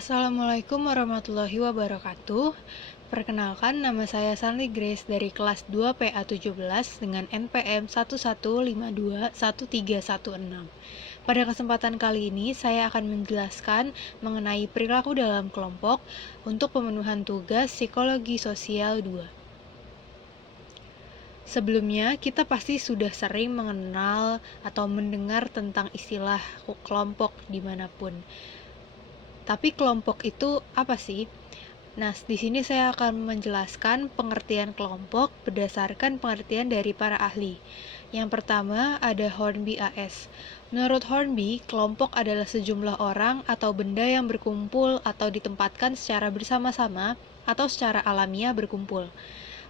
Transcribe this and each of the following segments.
Assalamualaikum warahmatullahi wabarakatuh. Perkenalkan, nama saya Sanli Grace dari kelas 2 PA 17 dengan NPM 11521316. Pada kesempatan kali ini, saya akan menjelaskan mengenai perilaku dalam kelompok untuk pemenuhan tugas Psikologi Sosial 2. Sebelumnya, kita pasti sudah sering mengenal atau mendengar tentang istilah kelompok dimanapun. Tapi kelompok itu apa sih? Nah, di sini saya akan menjelaskan pengertian kelompok berdasarkan pengertian dari para ahli. Yang pertama ada Hornby AS. Menurut Hornby, kelompok adalah sejumlah orang atau benda yang berkumpul atau ditempatkan secara bersama-sama atau secara alamiah berkumpul.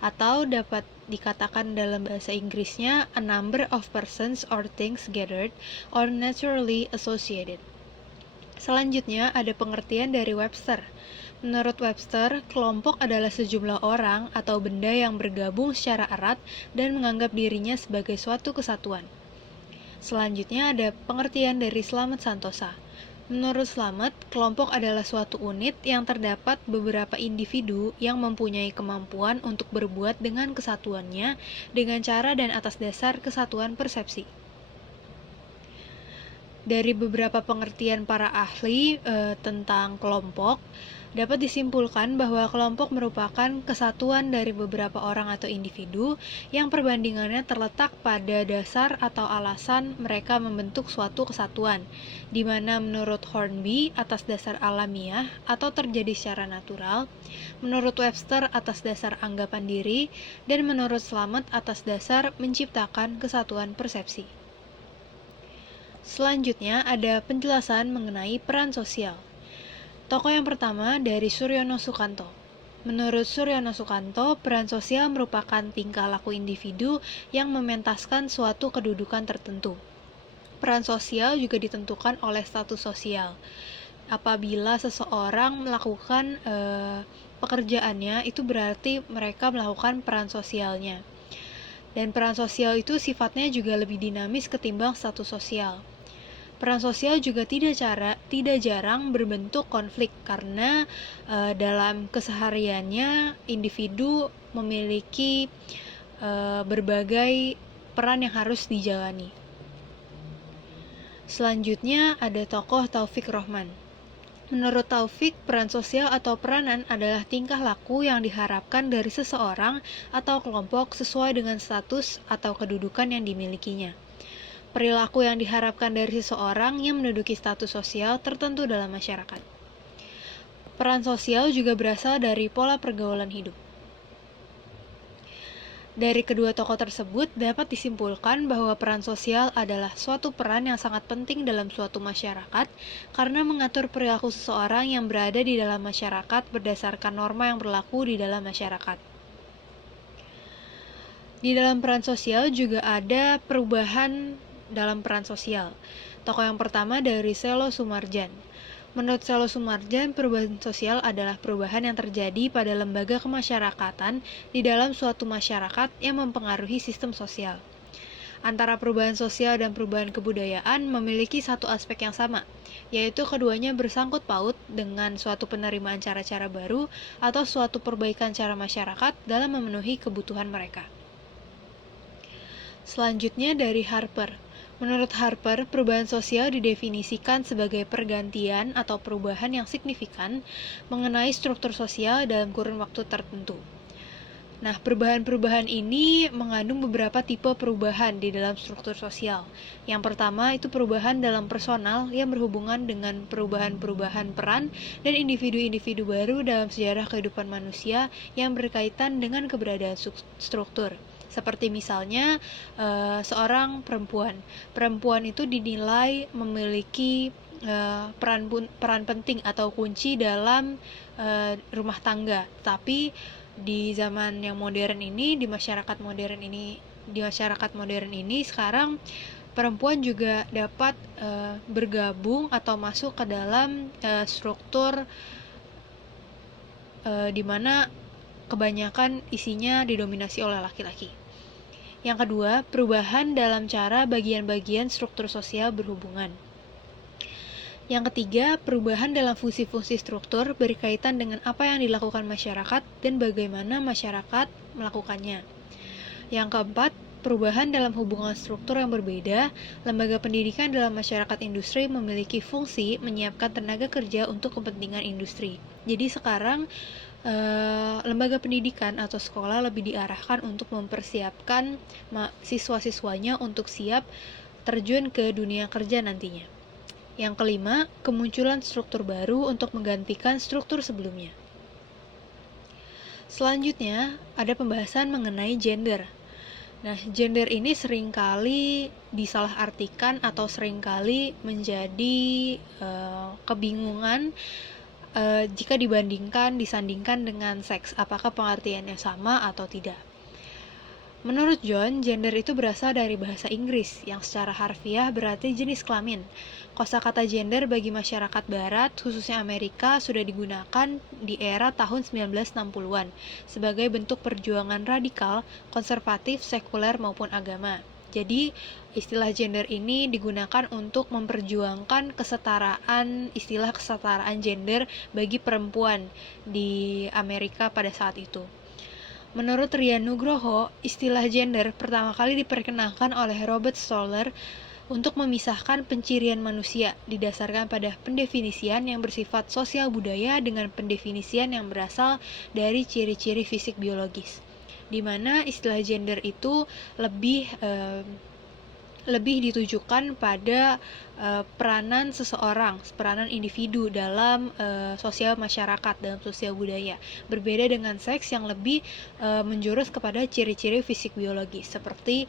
Atau dapat dikatakan dalam bahasa Inggrisnya a number of persons or things gathered or naturally associated. Selanjutnya ada pengertian dari Webster. Menurut Webster, kelompok adalah sejumlah orang atau benda yang bergabung secara erat dan menganggap dirinya sebagai suatu kesatuan. Selanjutnya ada pengertian dari Slamet Santosa. Menurut Slamet, kelompok adalah suatu unit yang terdapat beberapa individu yang mempunyai kemampuan untuk berbuat dengan kesatuannya dengan cara dan atas dasar kesatuan persepsi. Dari beberapa pengertian para ahli tentang kelompok, dapat disimpulkan bahwa kelompok merupakan kesatuan dari beberapa orang atau individu yang perbandingannya terletak pada dasar atau alasan mereka membentuk suatu kesatuan, di mana menurut Hornby atas dasar alamiah atau terjadi secara natural, menurut Webster atas dasar anggapan diri, dan menurut Slamet atas dasar menciptakan kesatuan persepsi. Selanjutnya ada penjelasan mengenai peran sosial. Tokoh yang pertama dari Suryono Sukanto. Menurut Suryono Sukanto, peran sosial merupakan tingkah laku individu yang mementaskan suatu kedudukan tertentu. Peran sosial juga ditentukan oleh status sosial. Apabila seseorang melakukan pekerjaannya, itu berarti mereka melakukan peran sosialnya. Dan peran sosial itu sifatnya juga lebih dinamis ketimbang status sosial. Peran sosial juga tidak jarang berbentuk konflik karena dalam kesehariannya individu memiliki berbagai peran yang harus dijalani. Selanjutnya ada tokoh Taufik Rohman. Menurut Taufik, peran sosial atau peranan adalah tingkah laku yang diharapkan dari seseorang atau kelompok sesuai dengan status atau kedudukan yang dimilikinya. Perilaku yang diharapkan dari seseorang yang menduduki status sosial tertentu dalam masyarakat. Peran sosial juga berasal dari pola pergaulan hidup. Dari kedua tokoh tersebut dapat disimpulkan bahwa peran sosial adalah suatu peran yang sangat penting dalam suatu masyarakat karena mengatur perilaku seseorang yang berada di dalam masyarakat berdasarkan norma yang berlaku di dalam masyarakat. Di dalam peran sosial juga ada perubahan dalam peran sosial. Tokoh yang pertama dari Selo Sumarjan. Menurut Selo Sumarjan, perubahan sosial adalah perubahan yang terjadi pada lembaga kemasyarakatan di dalam suatu masyarakat yang mempengaruhi sistem sosial. Antara perubahan sosial dan perubahan kebudayaan memiliki satu aspek yang sama, yaitu keduanya bersangkut paut dengan suatu penerimaan cara-cara baru atau suatu perbaikan cara masyarakat dalam memenuhi kebutuhan mereka. Selanjutnya dari Harper. Menurut Harper, perubahan sosial didefinisikan sebagai pergantian atau perubahan yang signifikan mengenai struktur sosial dalam kurun waktu tertentu. Nah, perubahan-perubahan ini mengandung beberapa tipe perubahan di dalam struktur sosial. Yang pertama itu perubahan dalam personal yang berhubungan dengan perubahan-perubahan peran dan individu-individu baru dalam sejarah kehidupan manusia yang berkaitan dengan keberadaan struktur. Seperti misalnya seorang perempuan. Perempuan itu dinilai memiliki peran penting atau kunci dalam rumah tangga. Tapi di zaman yang modern ini, di masyarakat modern ini sekarang perempuan juga dapat bergabung atau masuk ke dalam struktur di mana kebanyakan isinya didominasi oleh laki-laki. Yang kedua, perubahan dalam cara bagian-bagian struktur sosial berhubungan. Yang ketiga, perubahan dalam fungsi-fungsi struktur berkaitan dengan apa yang dilakukan masyarakat dan bagaimana masyarakat melakukannya. Yang keempat, perubahan dalam hubungan struktur yang berbeda. Lembaga pendidikan dalam masyarakat industri memiliki fungsi menyiapkan tenaga kerja untuk kepentingan industri. Jadi sekarang lembaga pendidikan atau sekolah lebih diarahkan untuk mempersiapkan siswa-siswanya untuk siap terjun ke dunia kerja nantinya. Yang kelima, kemunculan struktur baru untuk menggantikan struktur sebelumnya. Selanjutnya, ada pembahasan mengenai gender. Nah, gender ini seringkali disalahartikan atau seringkali menjadi kebingungan jika disandingkan dengan seks. Apakah pengertiannya sama atau tidak? Menurut John, gender itu berasal dari bahasa Inggris yang secara harfiah berarti jenis kelamin. Kosakata gender bagi masyarakat barat, khususnya Amerika, sudah digunakan di era tahun 1960-an sebagai bentuk perjuangan radikal, konservatif, sekuler maupun agama. Jadi, istilah gender ini digunakan untuk memperjuangkan istilah kesetaraan gender bagi perempuan di Amerika pada saat itu. Menurut Rian Nugroho, istilah gender pertama kali diperkenalkan oleh Robert Stoller untuk memisahkan pencirian manusia didasarkan pada pendefinisian yang bersifat sosial budaya dengan pendefinisian yang berasal dari ciri-ciri fisik biologis, di mana istilah gender itu lebih ditujukan pada peranan seseorang, peranan individu dalam sosial masyarakat, dalam sosial budaya. Berbeda dengan seks yang lebih menjurus kepada ciri-ciri fisik biologis, seperti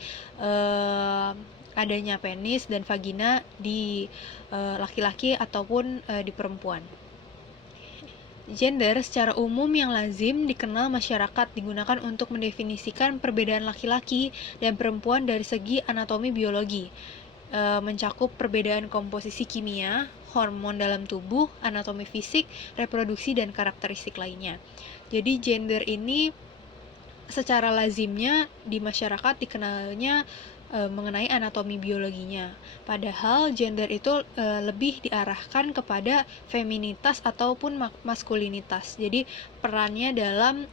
adanya penis dan vagina di laki-laki ataupun di perempuan. Gender secara umum yang lazim dikenal masyarakat digunakan untuk mendefinisikan perbedaan laki-laki dan perempuan dari segi anatomi biologi, mencakup perbedaan komposisi kimia, hormon dalam tubuh, anatomi fisik, reproduksi, dan karakteristik lainnya. Jadi gender ini secara lazimnya di masyarakat dikenalnya mengenai anatomi biologinya. Padahal gender itu lebih diarahkan kepada feminitas ataupun maskulinitas. Jadi perannya dalam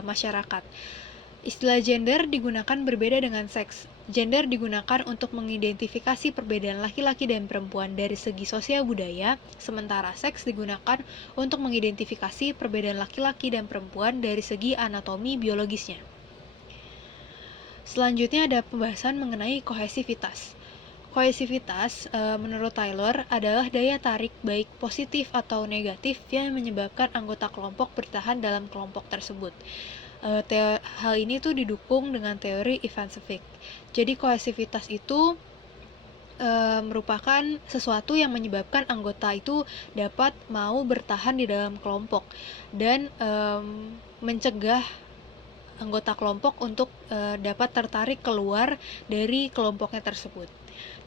masyarakat. Istilah gender digunakan berbeda dengan seks. Gender digunakan untuk mengidentifikasi perbedaan laki-laki dan perempuan dari segi sosial budaya, sementara seks digunakan untuk mengidentifikasi perbedaan laki-laki dan perempuan dari segi anatomi biologisnya. Selanjutnya ada pembahasan mengenai kohesivitas. Kohesivitas, menurut Taylor, adalah daya tarik baik positif atau negatif yang menyebabkan anggota kelompok bertahan dalam kelompok tersebut. Hal ini tuh didukung dengan teori Ivancevich. Jadi kohesivitas itu merupakan sesuatu yang menyebabkan anggota itu dapat mau bertahan di dalam kelompok dan mencegah anggota kelompok untuk dapat tertarik keluar dari kelompoknya tersebut.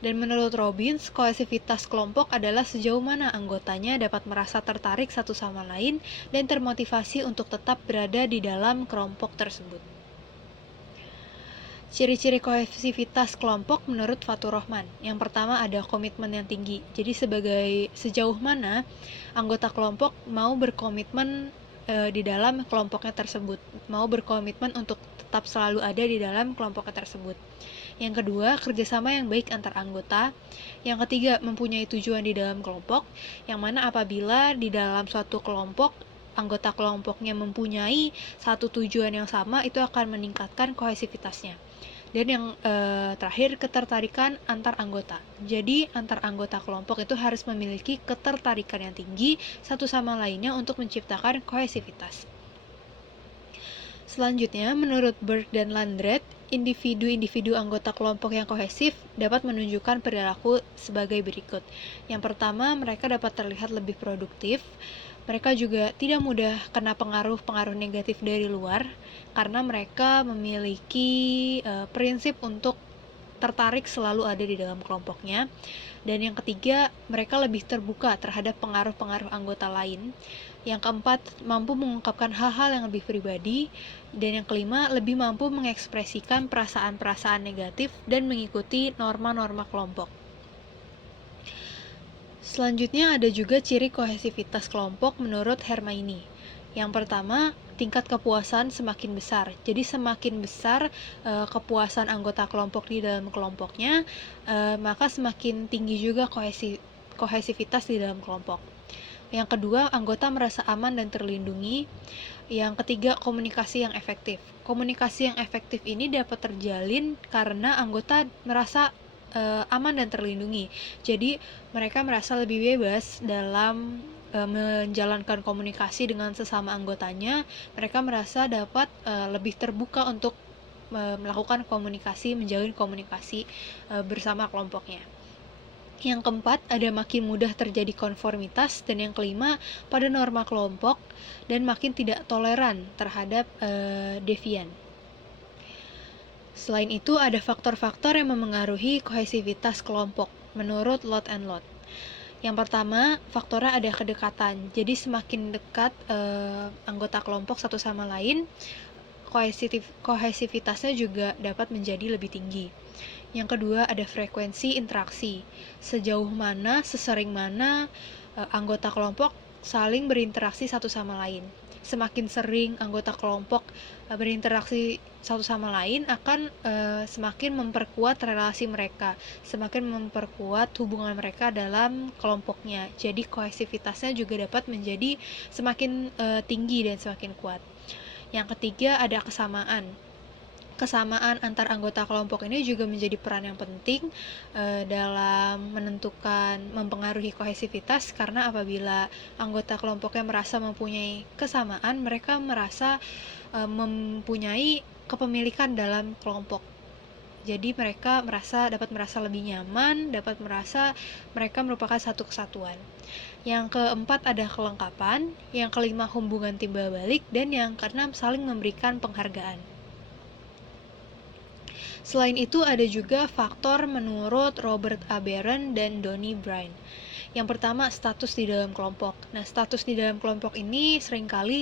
Dan menurut Robbins, kohesivitas kelompok adalah sejauh mana anggotanya dapat merasa tertarik satu sama lain dan termotivasi untuk tetap berada di dalam kelompok tersebut. Ciri-ciri kohesivitas kelompok menurut Fatur Rahman. Yang pertama ada komitmen yang tinggi. Jadi sejauh mana anggota kelompok mau berkomitmen di dalam kelompoknya tersebut, mau berkomitmen untuk tetap selalu ada di dalam kelompoknya tersebut. Yang kedua, kerjasama yang baik antar anggota. Yang ketiga, mempunyai tujuan di dalam kelompok, yang mana apabila di dalam suatu kelompok, anggota kelompoknya mempunyai satu tujuan yang sama, itu akan meningkatkan kohesivitasnya. Dan yang terakhir, ketertarikan antar anggota. Jadi, antar anggota kelompok itu harus memiliki ketertarikan yang tinggi satu sama lainnya untuk menciptakan kohesivitas. Selanjutnya, menurut Berg dan Landreth, individu-individu anggota kelompok yang kohesif dapat menunjukkan perilaku sebagai berikut. Yang pertama, mereka dapat terlihat lebih produktif. Mereka juga tidak mudah kena pengaruh-pengaruh negatif dari luar karena mereka memiliki prinsip untuk tertarik selalu ada di dalam kelompoknya. Dan yang ketiga, mereka lebih terbuka terhadap pengaruh-pengaruh anggota lain. Yang keempat, mampu mengungkapkan hal-hal yang lebih pribadi. Dan yang kelima, lebih mampu mengekspresikan perasaan-perasaan negatif dan mengikuti norma-norma kelompok. Selanjutnya ada juga ciri kohesivitas kelompok menurut Hermione. Yang pertama, tingkat kepuasan semakin besar. Jadi semakin besar kepuasan anggota kelompok di dalam kelompoknya, maka semakin tinggi juga kohesivitas di dalam kelompok. Yang kedua, anggota merasa aman dan terlindungi. Yang ketiga, komunikasi yang efektif. Komunikasi yang efektif ini dapat terjalin karena anggota merasa aman dan terlindungi. Jadi mereka merasa lebih bebas dalam menjalankan komunikasi dengan sesama anggotanya. Mereka merasa dapat lebih terbuka untuk melakukan komunikasi, menjalin komunikasi bersama kelompoknya. Yang keempat, ada makin mudah terjadi konformitas. Dan yang kelima, pada norma kelompok dan makin tidak toleran terhadap devian. Selain itu, ada faktor-faktor yang memengaruhi kohesivitas kelompok menurut Lot and Lot. Yang pertama, faktornya ada kedekatan. Jadi semakin dekat anggota kelompok satu sama lain, kohesivitasnya juga dapat menjadi lebih tinggi. Yang kedua, ada frekuensi interaksi. Sejauh mana, sesering mana anggota kelompok saling berinteraksi satu sama lain. Semakin sering anggota kelompok berinteraksi satu sama lain akan semakin memperkuat relasi mereka, semakin memperkuat hubungan mereka dalam kelompoknya. Jadi kohesivitasnya juga dapat menjadi semakin tinggi dan semakin kuat. Yang ketiga, ada kesamaan. Kesamaan antar anggota kelompok ini juga menjadi peran yang penting dalam mempengaruhi kohesivitas, karena apabila anggota kelompoknya merasa mempunyai kesamaan, mereka merasa mempunyai kepemilikan dalam kelompok. Jadi mereka dapat merasa lebih nyaman, dapat merasa mereka merupakan satu kesatuan. Yang keempat, ada kelengkapan. Yang kelima, hubungan timbal balik. Dan yang keenam, saling memberikan penghargaan. Selain itu, ada juga faktor menurut Robert A. Barron dan Donnie Bryan. Yang pertama, status di dalam kelompok. Nah, status di dalam kelompok ini seringkali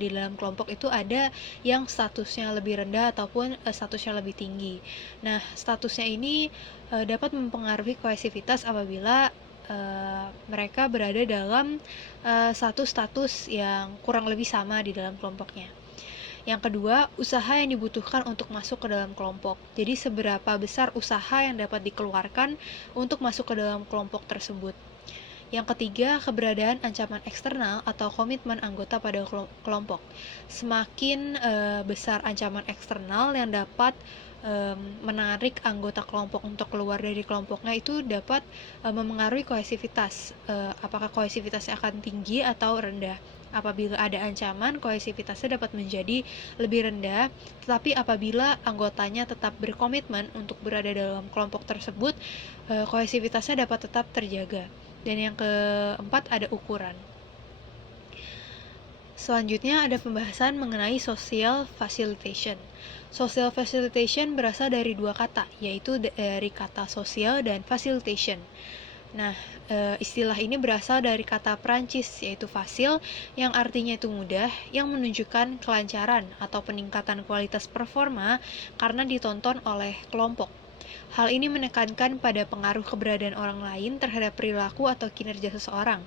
di dalam kelompok itu ada yang statusnya lebih rendah ataupun statusnya lebih tinggi. Nah, statusnya ini dapat mempengaruhi kohesivitas apabila mereka berada dalam satu status yang kurang lebih sama di dalam kelompoknya. Yang kedua, usaha yang dibutuhkan untuk masuk ke dalam kelompok. Jadi seberapa besar usaha yang dapat dikeluarkan untuk masuk ke dalam kelompok tersebut. Yang ketiga, keberadaan ancaman eksternal atau komitmen anggota pada kelompok. Semakin besar ancaman eksternal yang dapat menarik anggota kelompok untuk keluar dari kelompoknya, itu dapat memengaruhi kohesivitas. Apakah kohesivitasnya akan tinggi atau rendah? Apabila ada ancaman, kohesivitasnya dapat menjadi lebih rendah, tetapi apabila anggotanya tetap berkomitmen untuk berada dalam kelompok tersebut, kohesivitasnya dapat tetap terjaga. Dan yang keempat, ada ukuran. Selanjutnya ada pembahasan mengenai social facilitation. Social facilitation berasal dari dua kata, yaitu dari kata sosial dan facilitation. Nah, istilah ini berasal dari kata Prancis, yaitu facil, yang artinya itu mudah, yang menunjukkan kelancaran atau peningkatan kualitas performa karena ditonton oleh kelompok. Hal ini menekankan pada pengaruh keberadaan orang lain terhadap perilaku atau kinerja seseorang.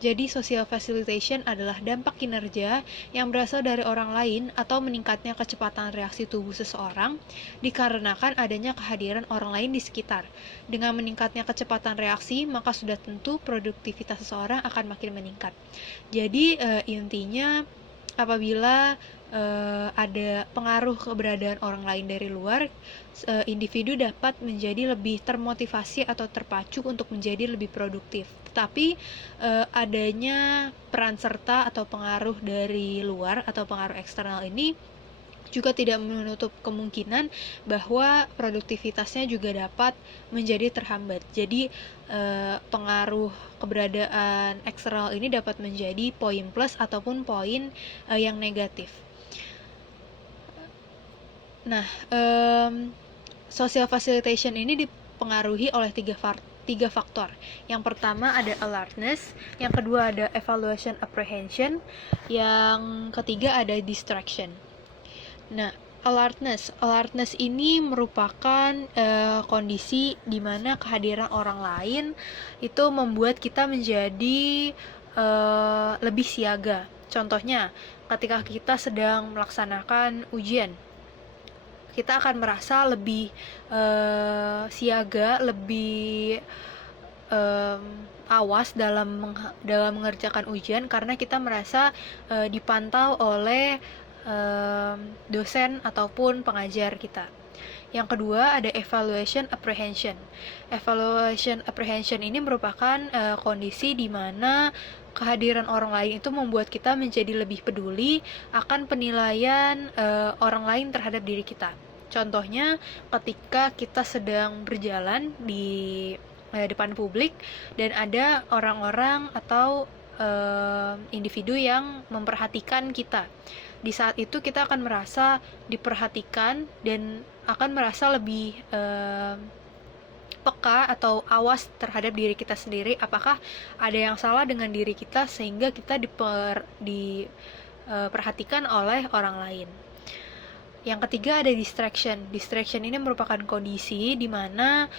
Jadi, social facilitation adalah dampak kinerja yang berasal dari orang lain atau meningkatnya kecepatan reaksi tubuh seseorang dikarenakan adanya kehadiran orang lain di sekitar. Dengan meningkatnya kecepatan reaksi, maka sudah tentu produktivitas seseorang akan makin meningkat. Jadi, intinya apabila ada pengaruh keberadaan orang lain dari luar, individu dapat menjadi lebih termotivasi atau terpacu untuk menjadi lebih produktif. Tetapi adanya peran serta atau pengaruh dari luar atau pengaruh eksternal ini juga tidak menutup kemungkinan bahwa produktivitasnya juga dapat menjadi terhambat. Jadi pengaruh keberadaan eksternal ini dapat menjadi poin plus ataupun poin yang negatif. Nah, social facilitation ini dipengaruhi oleh tiga faktor. Yang pertama ada alertness, yang kedua ada evaluation apprehension, yang ketiga ada distraction. Nah, Alertness ini merupakan kondisi di mana kehadiran orang lain itu membuat kita menjadi lebih siaga. Contohnya, ketika kita sedang melaksanakan ujian, kita akan merasa lebih siaga, lebih awas dalam mengerjakan ujian karena kita merasa dipantau oleh dosen ataupun pengajar kita. Yang kedua ada evaluation apprehension. Evaluation apprehension ini merupakan kondisi di mana kehadiran orang lain itu membuat kita menjadi lebih peduli akan penilaian orang lain terhadap diri kita. Contohnya ketika kita sedang berjalan di depan publik dan ada orang-orang atau individu yang memperhatikan kita. Di saat itu kita akan merasa diperhatikan dan akan merasa lebih peka atau awas terhadap diri kita sendiri, apakah ada yang salah dengan diri kita sehingga kita diperhatikan oleh orang lain. Yang ketiga ada distraction. Distraction ini merupakan kondisi di mana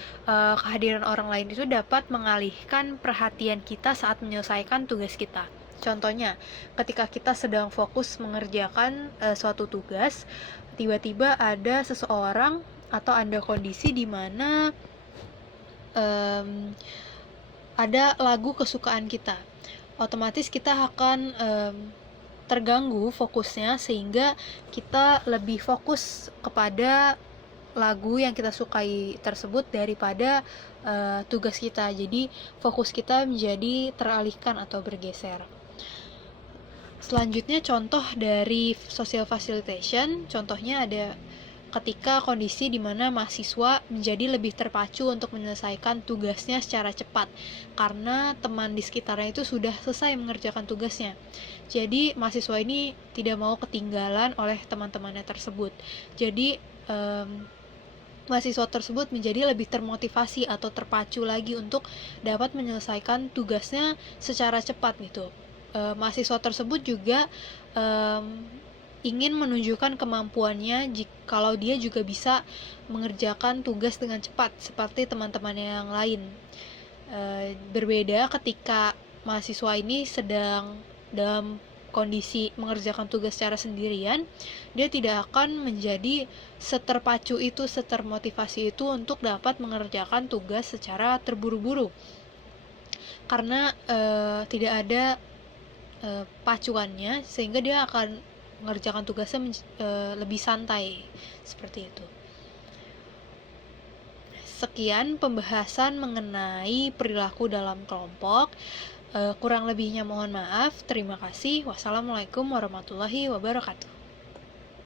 kehadiran orang lain itu dapat mengalihkan perhatian kita saat menyelesaikan tugas kita. Contohnya, ketika kita sedang fokus mengerjakan suatu tugas, tiba-tiba ada seseorang atau ada kondisi di mana ada lagu kesukaan kita. Otomatis kita akan terganggu fokusnya sehingga kita lebih fokus kepada lagu yang kita sukai tersebut daripada tugas kita. Jadi fokus kita menjadi teralihkan atau bergeser. Selanjutnya contoh dari social facilitation, contohnya ada ketika kondisi di mana mahasiswa menjadi lebih terpacu untuk menyelesaikan tugasnya secara cepat karena teman di sekitarnya itu sudah selesai mengerjakan tugasnya. Jadi mahasiswa ini tidak mau ketinggalan oleh teman-temannya tersebut. Jadi mahasiswa tersebut menjadi lebih termotivasi atau terpacu lagi untuk dapat menyelesaikan tugasnya secara cepat gitu. Mahasiswa tersebut juga ingin menunjukkan kemampuannya kalau dia juga bisa mengerjakan tugas dengan cepat seperti teman-temannya yang lain. Berbeda ketika mahasiswa ini sedang dalam kondisi mengerjakan tugas secara sendirian, dia tidak akan menjadi seterpacu itu, setermotivasi itu untuk dapat mengerjakan tugas secara terburu-buru karena tidak ada pacuannya sehingga dia akan mengerjakan tugasnya lebih santai seperti itu. Sekian pembahasan mengenai perilaku dalam kelompok. Kurang lebihnya mohon maaf. Terima kasih. Wassalamualaikum warahmatullahi wabarakatuh.